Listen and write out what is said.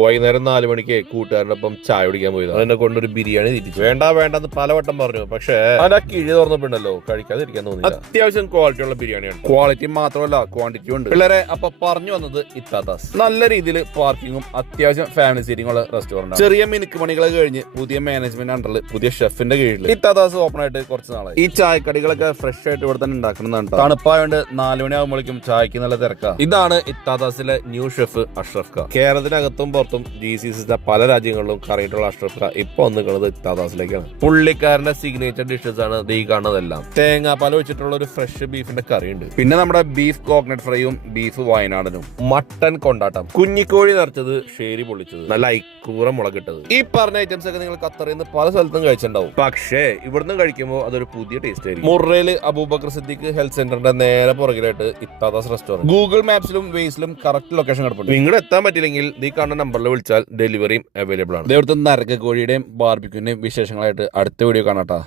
വൈകുന്നേരം 4 മണിക്ക് കൂട്ടുകാരനൊപ്പം ചായ കുടിക്കാൻ പോയത്. അതിനെ കൊണ്ടൊരു ബിരിയാണി തിരിച്ചു. വേണ്ടെന്ന് പലവട്ടം പറഞ്ഞു. പക്ഷേ അതിന്റെ കിഴി തുറന്നപ്പോണ്ടല്ലോ കഴിക്കാതിരിക്കാൻ തോന്നില്ല. അത്യാവശ്യം ക്വാളിറ്റി ഉള്ള ബിരിയാണിയാണ്. ക്വാളിറ്റി മാത്രമല്ല ക്വാണ്ടിറ്റി ഉണ്ട്. പിള്ളേരെ അപ്പൊ പറഞ്ഞു വന്നത് ഇത്താദാസ് നല്ല രീതിയിൽ പാർക്കിങ്ങും അത്യാവശ്യം ഫാമിലി സീറ്റിംഗ് ഉള്ള റെസ്റ്റോറന്റ്. ചെറിയ മിനുക്ക് പണികൾ കഴിഞ്ഞ് പുതിയ മാനേജ്മെന്റ് അണ്ടറിൽ പുതിയ ഷെഫിന്റെ കീഴിൽ ഇത്താദാസ് ഓപ്പൺ ആയിട്ട് കുറച്ച് നാളായി. ഈ ചായക്കടികളൊക്കെ ഫ്രഷ് ആയിട്ട് ഇവിടെ തന്നെ ഉണ്ടാക്കുന്നതാണ്. തണുപ്പായോണ്ട് 4 മണി ആകുമ്പോഴേക്കും ചായക്ക് നല്ല തിരക്കാ. ഇതാണ് ഇത്താദാസിലെ ന്യൂ ഷെഫ് അഷ്റഫ് ഖാൻ. കേരളത്തിനകത്തും പുറത്തും GCCയുടെ പല രാജ്യങ്ങളിലും കറിയിട്ടുള്ള അഷ്റഫ് ഖാൻ ഇപ്പൊ വന്നിട്ടുള്ളത് ഇത്താദാസിലേക്കാണ്. പുള്ളിക്കാരന്റെ സിഗ്നേച്ചർ ഡിഷസ് ആണ് ഈ കാണുന്നതെല്ലാം. തേങ്ങാപ്പാൽ വെച്ചിട്ടുള്ള ഒരു ഫ്രഷ് ബീഫിന്റെ കറി ഉണ്ട്. പിന്നെ നമ്മുടെ ബീഫ് കോക്കനട്ട് ഫ്രൈയും ബീഫ് വയനാടനും മട്ടൻ കൊണ്ടാട്ടം, കുഞ്ഞിക്കോഴി നിറച്ചത്, ഷേരി പൊള്ളിച്ചത്, നല്ല ഐക്കൂറ മുളകിട്ടത്. ഈ പറഞ്ഞ ഐറ്റംസ് ഒക്കെ നിങ്ങൾ ഖത്തറിൽ നിന്ന് പല സ്ഥലത്തും കഴിച്ചിട്ടുണ്ടാവും. പക്ഷേ ഇവിടുന്ന് കഴിക്കുമ്പോൾ അതൊരു പുതിയ ടേസ്റ്റ് ആയിരിക്കും. മുറയില് അബൂബക്കർ സിദ്ദീഖ് ഹെൽത്ത് സെന്ററിന്റെ നേരെ പുറകിലായിട്ട് ഇത്താദാസ് റെസ്റ്റോറന്റ്. ഗൂഗിൾ മാപ്സിലും വേസിലും കറക്റ്റ് ലൊക്കേഷൻ കിടപ്പുണ്ട്. നിങ്ങൾ എത്താൻ പറ്റില്ലെങ്കിൽ ഈ കാണുന്ന നമ്പറിൽ വിളിച്ചാൽ ഡെലിവറിയും അവൈലബിൾ ആണ്. ഇവിടുത്തെ നരക കോഴിയുടെയും ബാർബിക്യൂന്റെയും വിശേഷങ്ങളായിട്ട് അടുത്ത വീഡിയോ കാണാട്ടാ.